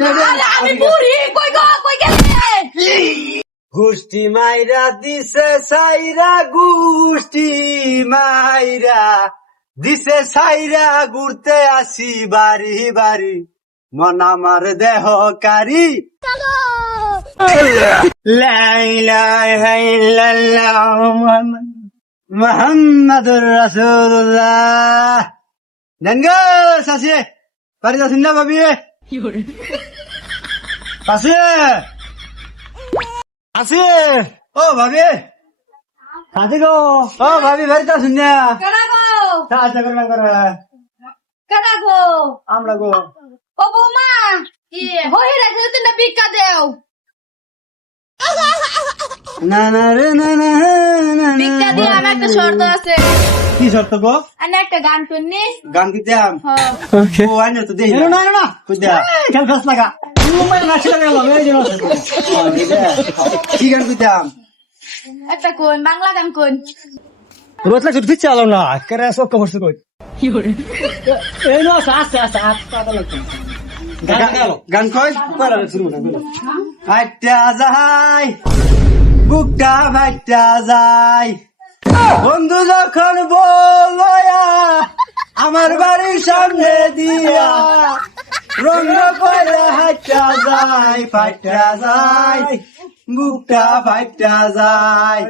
আরে আমি বুড়ি! কই গো কই গেলে? গোষ্ঠী মাইরা দিছে সাইরা গোষ্ঠী মাইরা। দিছে সাইরা ঘুরতে আসি বাড়ি বাড়ি। মন আমার দেহ কারি। মোহাম্মদুর রাসূলুল্লাহ। দেনগো সাসি বাড়ি যাচ্ছেন না ভাবি আছে আছে ও ভাবি আছে গো ও ভাবি বাড়িতে আসুন না কেডা গো সাহায্য করবে করে কেডা গো আমরা গো ও বৌমা কি হই রাখলে তুমি ভিক্ষা দেও না না রে না না না না। ভিক্ষা দিয়ে আমার একটা শর্ত আছে। কি শর্ত গো? আমি একটা গান শুননি। গান কি দাম হ্যাঁ ও আইনো তো দেই। না না না কই দা খেল ফাস লাগা। তুমি না ছিল গেল এই যে কি গান কি দাম একটা কোন বাংলা গান কোন? রোজ লাগছে ফিচ্ছে আলো না। কেরে সব কমর কই। এই নো আস্তে আস্তে আস্তে গান কই? পড়া শুরু না হাইটা যাই বুকটা ভাইটা যাই বন্ধু যখন বলয়া আমার বাড়ির সামনে দিয়া। রঙ করে হাইটা যাই ফাইটা যাই বুকটা ফাইটা যাই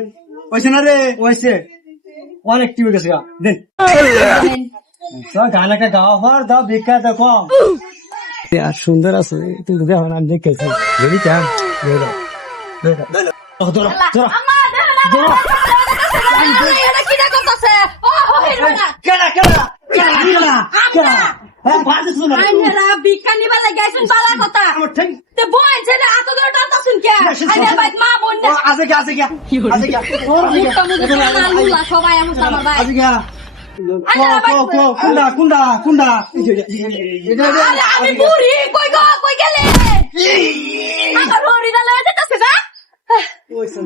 ওইছে না রে? ওইছে অনেক টিভি গেছে গা দেন তো গান একটা গাওয়া হওয়ার দাও ভিক্ষা দেখো আর সুন্দর আছে তুমি দেখো না আমি দেখেছি বুঝলি চান ধরো ধরো ধরে। টানতাছুন কে আইনে বাইত মা বোন ও আছে কি আছে কি আছে কি মুখটা মুখে কানা লুলা সবাই আমু বুড়ি কই গো কই গেলে আমার বুড়ি দালে যেতেছে না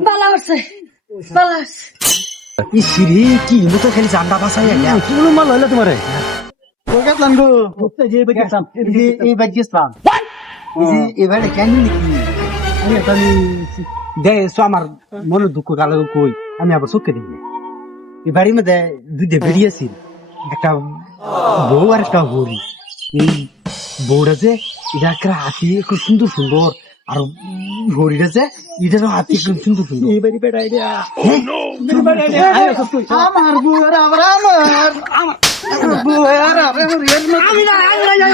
বালা হচ্ছে ই সিরি কি মতো খালি জান্ডা বাসাই আইয়া কি মাল হইল তোমারে? কই গেলাম গো। যে বেকাম এই এই বাজিসলাম এই এবারে কেন লিখি আমি আমি দে সো আমার মনে দুঃখ কালো কই আমি আবার চোখে দিই এই বাড়ির মধ্যে দুইটা বেরিয়েছিল একটা বউ আর একটা হরি। এই বউটা যে এটা একটা হাতি খুব সুন্দর সুন্দর। আর হরিটা যে এটারও হাতি সুন্দর সুন্দর এই বাড়ি বেড়াই দিয়া আমার বউয়ের আবার আমার। আমার বউয়ের আবার আমি না আমি না